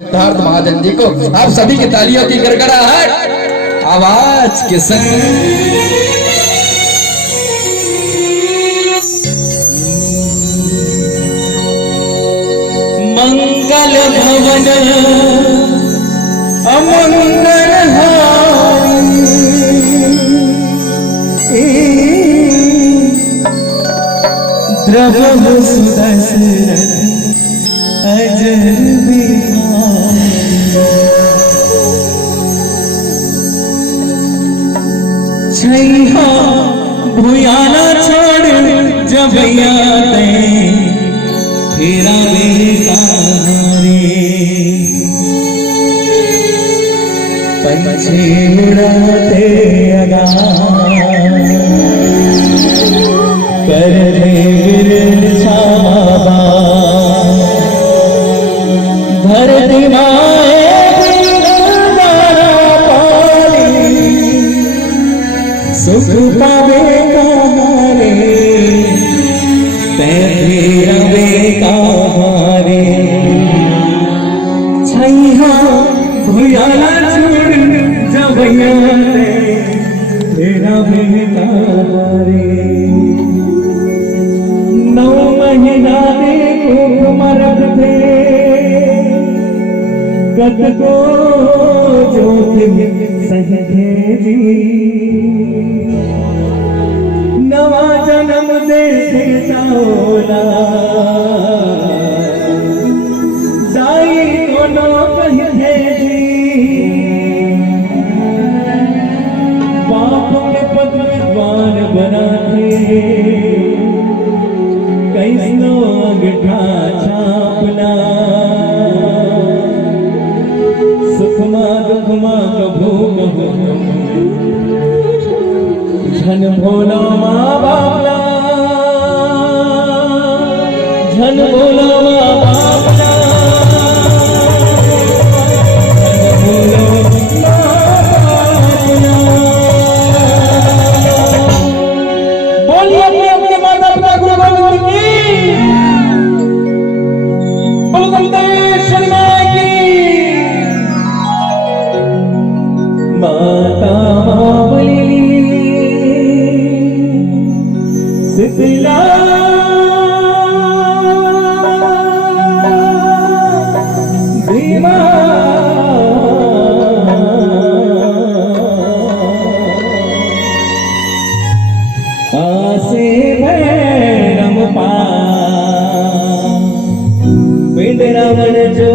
सिद्धार्थ महाजन जी को आप सभी की तालियों की गड़गड़ाहट आवाज के संग मंगल भवन अमंगल द्रव सुदशरथ अजर छैया भुयाना छोड़ जबैया दे तेरा बेटा रे पंछी उड़ाते अगा कर दे बिरछा बाबा धरती माए सुख पावे कहारे तेरा बेटा हारे छैया भुयाला छोड़ जबैया तेरा बेटा हारे 9 महीना दे कुख मरद थे कत को जो सही थे जी नवा जन्म दे चाओला साई कोनो कहे जी बाप के पद विद्वान बना थे कैसनो अंगठा छापना सुखमा दुखमा कभू कभू धन भोला माँ बापला धन भोला माँ बापला धन भोला बोलिए अपने अपने माता पिता गुरु गोविंद की बलवंतेश्वरी माँ की माता मावली शीतला भीमा आसे भैरम पा पिंड रावण जो